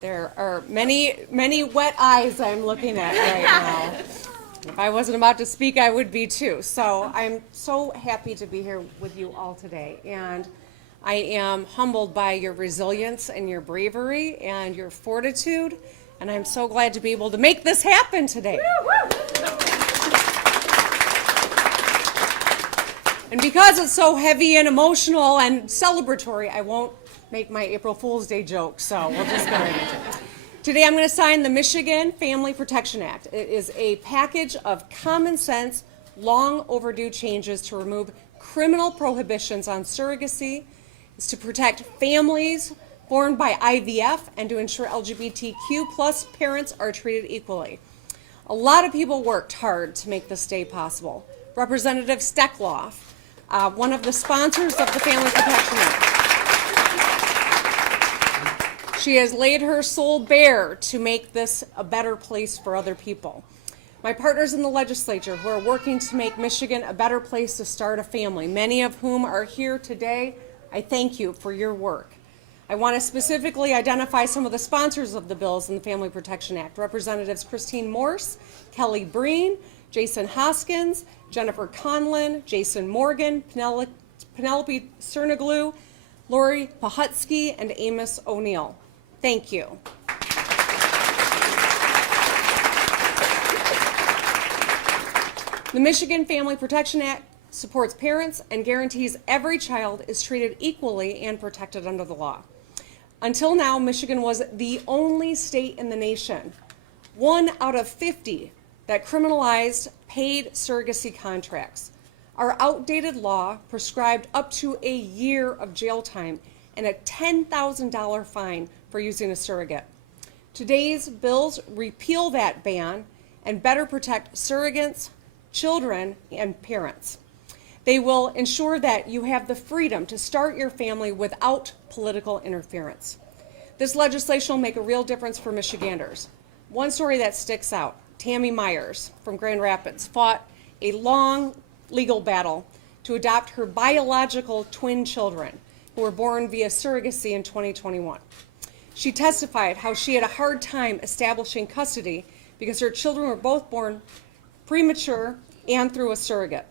There are many, many wet eyes I'm looking at right now. If I wasn't about to speak, I would be too. So I'm so happy to be here with you all today. And I am humbled by your resilience and your bravery and your fortitude. And I'm so glad to be able to make this happen today. And because it's so heavy and emotional and celebratory, I won't make my April Fool's Day joke, so we'll just go right into it. Today I'm going to sign the Michigan Family Protection Act. It is a package of common sense, long overdue changes to remove criminal prohibitions on surrogacy. It's to protect families born by IVF and to ensure LGBTQ plus parents are treated equally. A lot of people worked hard to make this day possible. Representative Steckloff, one of the sponsors of the Family Protection Act. She has laid her soul bare to make this a better place for other people. My partners in the legislature who are working to make Michigan a better place to start a family, many of whom are here today, I thank you for your work. I want to specifically identify some of the sponsors of the bills in the Family Protection Act. Representatives Christine Morse, Kelly Breen, Jason Hoskins, Jennifer Conlin, Jason Morgan, Penelope Cernoglu, Lori Pahutsky, and Amos O'Neill. Thank you. The Michigan Family Protection Act supports parents and guarantees every child is treated equally and protected under the law. Until now, Michigan was the only state in the nation, 1 out of 50, that criminalized paid surrogacy contracts. Our outdated law prescribed up to a year of jail time and a $10,000 fine for using a surrogate. Today's bills repeal that ban and better protect surrogates, children, and parents. They will ensure that you have the freedom to start your family without political interference. This legislation will make a real difference for Michiganders. One story that sticks out, Tammy Myers from Grand Rapids fought a long legal battle to adopt her biological twin children who were born via surrogacy in 2021. She testified how she had a hard time establishing custody because her children were both born premature and through a surrogate.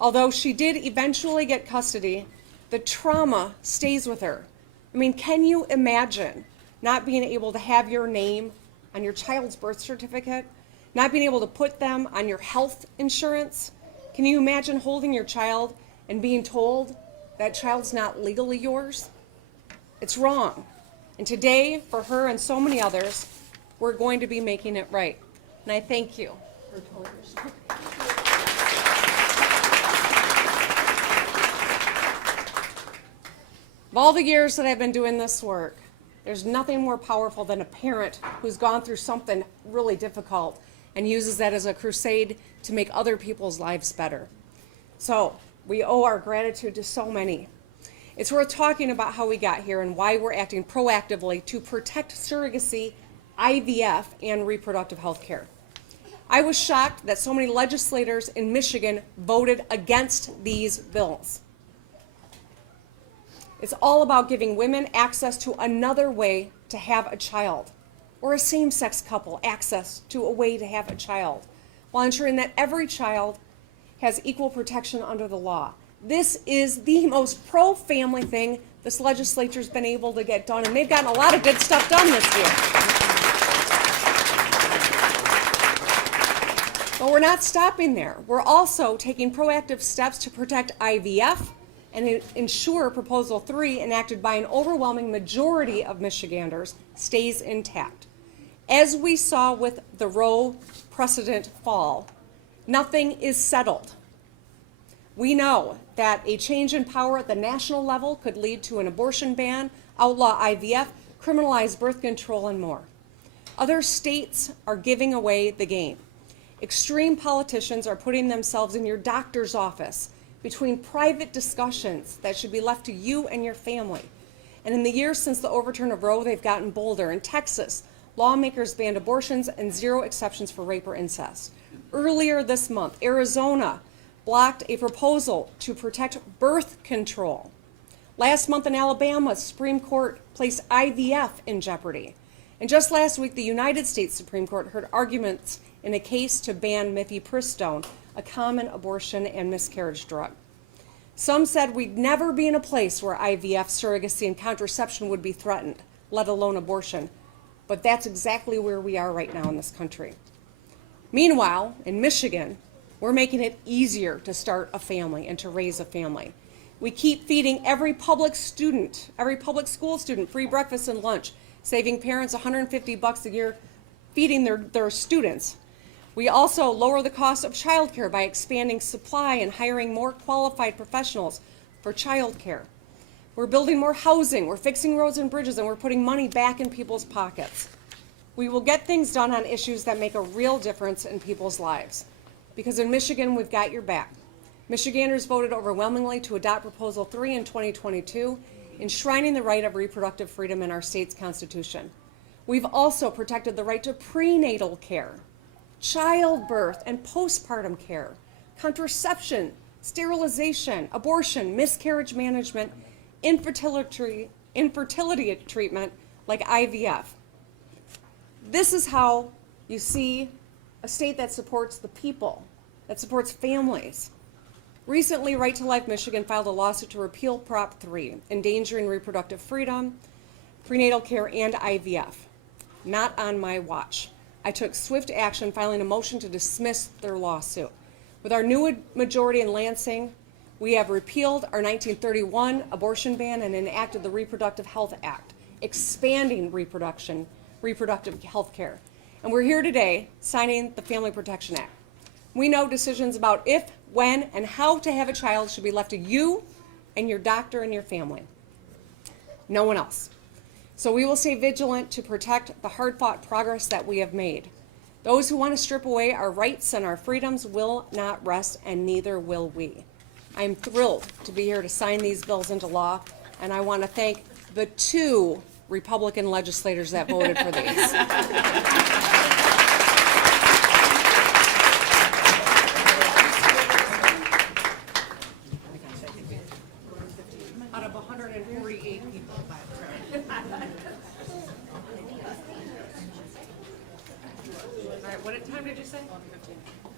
Although she did eventually get custody, the trauma stays with her. I mean, can you imagine not being able to have your name on your child's birth certificate, not being able to put them on your health insurance? Can you imagine holding your child and being told that child's not legally yours? It's wrong. And today, for her and so many others, we're going to be making it right. And I thank you for telling your story. Of all the years that I've been doing this work, there's nothing more powerful than a parent who's gone through something really difficult and uses that as a crusade to make other people's lives better. So we owe our gratitude to so many. It's worth talking about how we got here and why we're acting proactively to protect surrogacy, IVF, and reproductive health care. I was shocked that so many legislators in Michigan voted against these bills. It's all about giving women access to another way to have a child, or a same-sex couple access to a way to have a child, while ensuring that every child has equal protection under the law. This is the most pro-family thing this legislature's been able to get done, and they've gotten a lot of good stuff done this year. But we're not stopping there. We're also taking proactive steps to protect IVF and ensure Proposal 3, enacted by an overwhelming majority of Michiganders, stays intact. As we saw with the Roe precedent fall, nothing is settled. We know that a change in power at the national level could lead to an abortion ban, outlaw IVF, criminalize birth control, and more. Other states are giving away the game. Extreme politicians are putting themselves in your doctor's office between private discussions that should be left to you and your family. And in the years since the overturn of Roe, they've gotten bolder. In Texas, lawmakers banned abortions and 0 exceptions for rape or incest. Earlier this month, Arizona blocked a proposal to protect birth control. Last month in Alabama, Supreme Court placed IVF in jeopardy. And just last week, the United States Supreme Court heard arguments in a case to ban mifepristone, a common abortion and miscarriage drug. Some said we'd never be in a place where IVF, surrogacy, and contraception would be threatened, let alone abortion. But that's exactly where we are right now in this country. Meanwhile, in Michigan, we're making it easier to start a family and to raise a family. We keep feeding every public school student free breakfast and lunch, saving parents $150 a year feeding their students. We also lower the cost of childcare by expanding supply and hiring more qualified professionals for childcare. We're building more housing, we're fixing roads and bridges, and we're putting money back in people's pockets. We will get things done on issues that make a real difference in people's lives. Because in Michigan, we've got your back. Michiganders voted overwhelmingly to adopt Proposal 3 in 2022, enshrining the right of reproductive freedom in our state's constitution. We've also protected the right to prenatal care, childbirth and postpartum care, contraception, sterilization, abortion, miscarriage management, infertility treatment like IVF. This is how you see a state that supports the people, that supports families. Recently, Right to Life Michigan filed a lawsuit to repeal Prop 3, endangering reproductive freedom, prenatal care, and IVF. Not on my watch. I took swift action, filing a motion to dismiss their lawsuit. With our new majority in Lansing, we have repealed our 1931 abortion ban and enacted the Reproductive Health Act, expanding reproductive health care. And we're here today signing the Family Protection Act. We know decisions about if, when, and how to have a child should be left to you and your doctor and your family. No one else. So we will stay vigilant to protect the hard-fought progress that we have made. Those who want to strip away our rights and our freedoms will not rest, and neither will we. I am thrilled to be here to sign these bills into law, and I want to thank the 2 Republican legislators that voted for these. Out of 148 people. All right, what time did you say? 1:15.